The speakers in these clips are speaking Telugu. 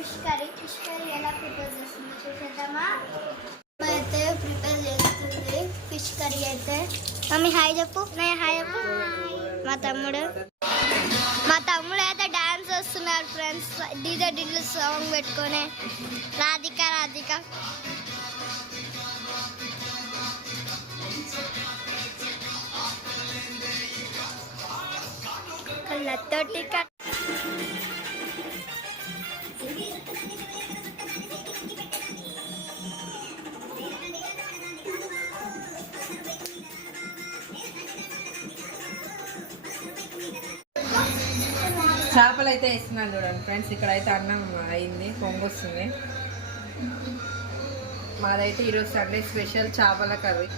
ఫిష్ కర్రీ ఎలా ప్రిపేర్ చేస్తుందో చూసేద్దామా. అయితే ప్రిపేర్ చేస్తుంది ఫిష్ కర్రీ అయితే. మమ్మీ హాయ్ చెప్పు. నేను హాయ్ చెప్పు. మా తమ్ముడు అయితే డాన్స్ వస్తున్నారు ఫ్రెండ్స్. డీజే సాంగ్ పెట్టుకొని రాధిక కళ్ళతోటి చేపలు అయితే వేస్తున్నాను చూడండి ఫ్రెండ్స్. ఇక్కడైతే అన్నం అయింది, పొంగొస్తుంది. మాదైతే ఈరోజు సండే స్పెషల్ చేపల కర్రీ.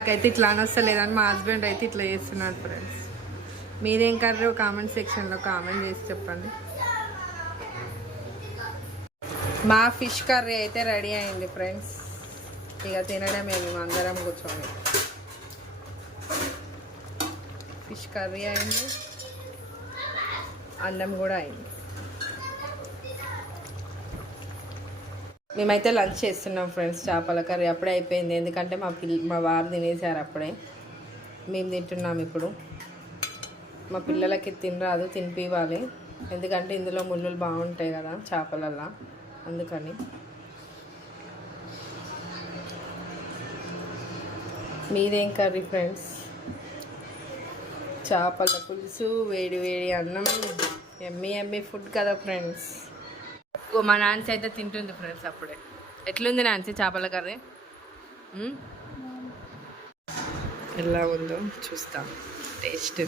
నాకైతే ఇట్లా అనొస్తలేదని మా హస్బెండ్ అయితే ఇట్లా చేస్తున్నాడు ఫ్రెండ్స్. మీరేం కర్రీ కామెంట్ సెక్షన్లో కామెంట్ చేసి చెప్పండి. మా ఫిష్ కర్రీ అయితే రెడీ అయింది ఫ్రెండ్స్. ఇక తినడమే మేము అందరం కూర్చొని. ఫిష్ కర్రీ అయింది, అన్నం కూడా అయింది. మేమైతే లంచ్ చేస్తున్నాం ఫ్రెండ్స్. చేపల కర్రీ అప్పుడే అయిపోయింది, ఎందుకంటే మా వారు తినేసారు అప్పుడే. మేము తింటున్నాం ఇప్పుడు. మా పిల్లలకి తినరాదు, తినిపివ్వాలి. ఎందుకంటే ఇందులో ముళ్ళులు బాగుంటాయి కదా చేపలల్లో, అందుకని. మీదేం కర్రీ ఫ్రెండ్స్? చేపల పులుసు, వేడి వేడి అన్నం, ఎమ్మి ఫుడ్ కదా ఫ్రెండ్స్. మా నాన్సీ అయితే తింటుంది ఫ్రెండ్స్ అప్పుడే. ఎట్లుంది నాన్సీ చేపల కర్రీ? ఎలా ఉందో చూస్తాం టేస్ట్.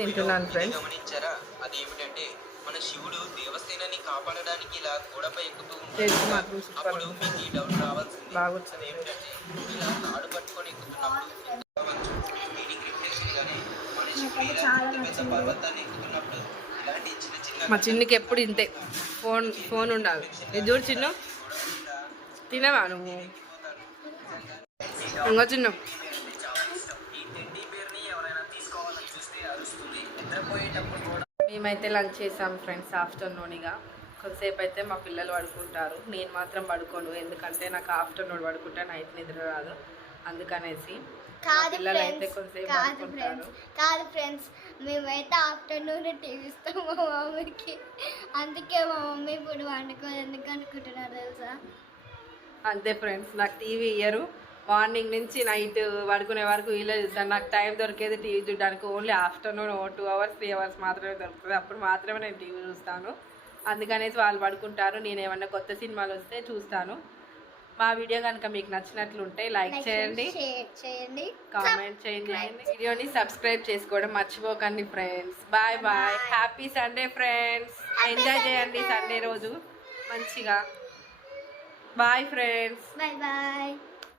తింటున్నాను ఫ్రెండ్స్. గమనించారా? అదేమిటంటే మన శివుడు దేవసేనని కాపాడడానికి ఇలా గోడపై ఎక్కుతూ అప్పుడు మీకు ఈ డౌట్ రావాల్సింది. అదేమిటంటే ఇలా తాడు పట్టుకొని ఎక్కుతున్నప్పుడు పర్వతాన్ని ఎక్కుతున్నప్పుడు ఇలాంటి చిన్న చిన్న మా చిన్నకి ఎప్పుడు ఇంతే ఫోన్ ఉండాలి. ఇది చూడు చిన్న, తినవా నువ్వు? ఇంకో చిన్న మేమైతే లంచ్ చేసాం ఫ్రెండ్స్ ఆఫ్టర్నూన్. ఇక కొంతసేపు అయితే మా పిల్లలు పడుకుంటారు, నేను మాత్రం పడుకోను. ఎందుకంటే నాకు ఆఫ్టర్నూన్ పడుకుంటే నైట్ నిద్ర రాదు, అందుకనేసి. పిల్లలు అయితే కొంతసేపు పడుకుంటారు. కాదు ఫ్రెండ్స్, మేమైతే ఆఫ్టర్నూన్ టీవీ ఇస్తాం మా మమ్మీకి. అందుకే మా మమ్మీ ఇప్పుడు వండుకోదు. ఎందుకు అనుకుంటున్నారు తెలుసా? అంతే ఫ్రెండ్స్, నాకు టీవీ ఇయ్యరు. మార్నింగ్ నుంచి నైట్ పడుకునే వరకు ఇలా చూస్తాను. నాకు టైం దొరికేది టీవీ చూడడానికి ఓన్లీ ఆఫ్టర్నూన్ 2 hours 3 hours మాత్రమే దొరుకుతుంది. అప్పుడు మాత్రమే నేను టీవీ చూస్తాను. అందుకనేసి వాళ్ళు పడుకుంటారు. నేను ఏమన్నా కొత్త సినిమాలు వస్తే చూస్తాను. మా వీడియో కనుక మీకు నచ్చినట్లుంటే లైక్ చేయండి, కామెంట్ చేయండి, వీడియోని సబ్స్క్రైబ్ చేసుకోవడం మర్చిపోకండి friends. Bye bye. Happy Sunday friends. Enjoy చేయండి సండే రోజు మంచిగా. Bye friends. Bye bye.